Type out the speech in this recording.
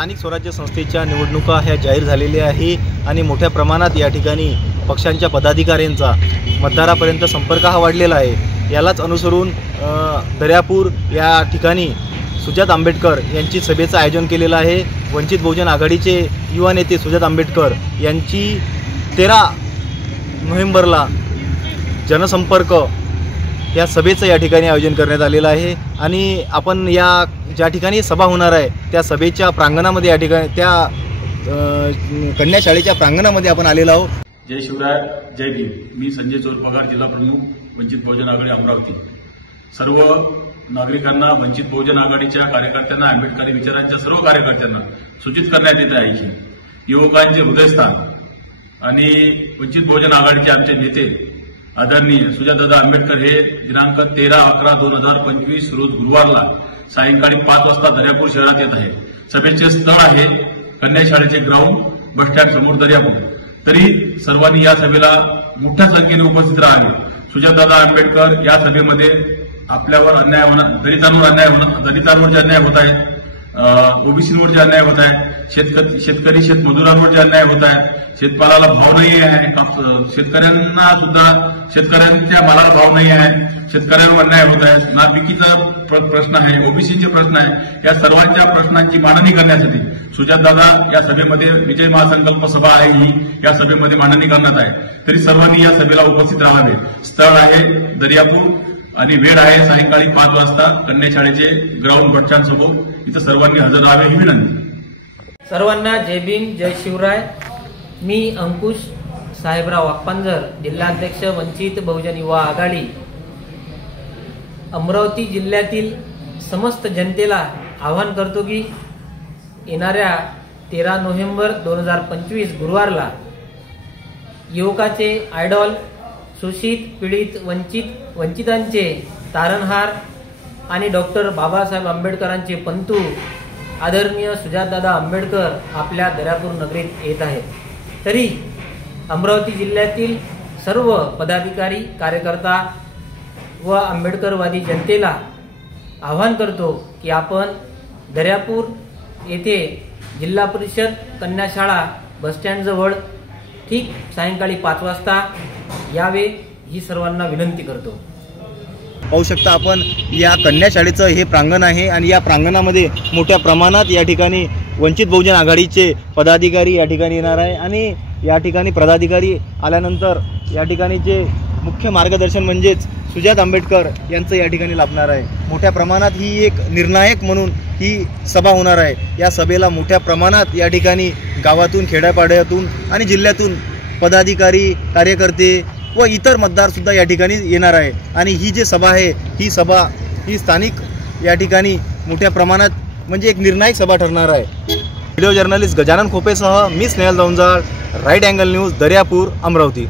स्थानिक स्वराज्य संस्थेच्या निवडणुका ह्या जाहीर झालेल्या आहे आणि मोठ्या प्रमाणात या ठिकाणी पक्षांच्या पदाधिकाऱ्यांचा मतदारापर्यंत संपर्क हा वाढलेला आहे। यालाच अनुसरून दर्यापूर या ठिकाणी सुजात आंबेडकर यांची सभेचं आयोजन केलेलं आहे। वंचित बहुजन आघाडीचे युवा नेते सुजात आंबेडकर यांची 13 नोव्हेंबरला जनसंपर्क या सभेचं या ठिकाणी आयोजन करण्यात आलेलं आहे आणि आपण या ज्या ठिकाणी सभा होणार आहे त्या सभेच्या प्रांगणामध्ये या ठिकाणी त्या कन्या शाळेच्या प्रांगणामध्ये आपण आलेलो आहोत। जय शिवराय, जय भीम। मी संजय चोरपगार, जिल्हा प्रमुख वंचित बहुजन आघाडी अमरावती। सर्व नागरिकांना, वंचित बहुजन आघाडीच्या कार्यकर्त्यांना, आंबेडकरी विचारांच्या सर्व कार्यकर्त्यांना सूचित करण्यात येत आहे की युवकांचे हृदयस्थान आणि वंचित बहुजन आघाडीचे आमचे नेते आदरणीय सुजातदादा आंबेडकर हे दिनांक 13/11/2025 रोज गुरुवारला सायंकाळी 5 वाजता दर्यापूर शहरात येत आहे। सभेचे स्थळ आहे कन्या शाळेचे ग्राउंड, बस स्टँड समोर दर्यापूर। तरी सर्वांनी या सभेला मोठ्या संख्येने उपस्थित राहावे। सुजातदादा आंबेडकर या सभेमध्ये आपल्यावर अन्याय होणार, दलितांवर जे अन्याय होत आहेत, ओबीसींवर जे अन्याय होत आहे, शेतकरी शेतमजुरांवर जे अन्याय होत आहे, शेतमालाला भाव नाही आहे, शेतकऱ्यांना सुद्धा शेतकऱ्यांच्या मालाला भाव नाही आहे, शेतकऱ्यांवर अन्याय होत आहे, नापिकीचा प्रश्न आहे, ओबीसीचे प्रश्न आहे, या सर्वांच्या प्रश्नांची मांडणी करण्यासाठी सुजातदादा या सभेमध्ये विजय महासंकल्प सभा आहे ही या सभेमध्ये मांडणी करण्यात आहे। तरी सर्वांनी या सभेला उपस्थित राहावे। स्थळ आहे दर्यापूर आणि वेळ आहे सायंकाळी 5 वाजता कन्या शाळेचे ग्राउंड बस स्टँड समोर। इथं सर्वांनी हजर राहावे ही विनंती। सर्वांना जय भीम, जय शिवराय। मी अंकुश साहेबराव वाकपांजर, जिल्हाध्यक्ष वंचित बहुजन युवा आघाडी। अमरावती जिल्ह्यातील समस्त जनतेला आवाहन करतो की येणाऱ्या 13 नोव्हेंबर 2025 गुरुवारला युवकाचे आयडॉल, शोषित, पीडित, वंचितांचे तारणहार आणि डॉक्टर बाबासाहेब आंबेडकरांचे पंतू आदरणीय सुजातदादा आंबेडकर आपल्या दर्यापूर नगरीत येत आहेत। तरी अमरावती जिल्ह्यातील सर्व पदाधिकारी, कार्यकर्ता व आंबेडकरवादी जनतेला आवाहन करतो की आपण दर्यापूर येथे जिल्हा परिषद कन्या शाळा बसस्टँडजवळ ठीक सायंकाळी 5 वाजता यावे ही सर्वांना विनंती करतो। पाहू शकता आपण या कन्या शाळेचं हे प्रांगण आहे आणि या प्रांगणामध्ये मोठ्या प्रमाणात या ठिकाणी वंचित बहुजन आघाडीचे पदाधिकारी या ठिकाणी येणार आहे आणि या ठिकाणी पदाधिकारी आल्यानंतर या ठिकाणीचे मुख्य मार्गदर्शन म्हणजेच सुजात आंबेडकर यांचं या ठिकाणी लाभणार आहे। मोठ्या प्रमाणात ही एक निर्णायक म्हणून ही सभा होणार आहे। या सभेला मोठ्या प्रमाणात या ठिकाणी गावातून, खेड्यापाड्यातून आणि जिल्ह्यातून पदाधिकारी, कार्यकर्ते व इतर मतदारसुद्धा या ठिकाणी येणार आहे आणि ही जी सभा आहे ही स्थानिक या ठिकाणी मोठ्या प्रमाणात म्हणजे एक निर्णायक सभा ठरणार आहे। व्हिडिओ जर्नलिस्ट गजानन खोपेसह मी Snehal Daunjal, right angle news, Daryapur, Amravati.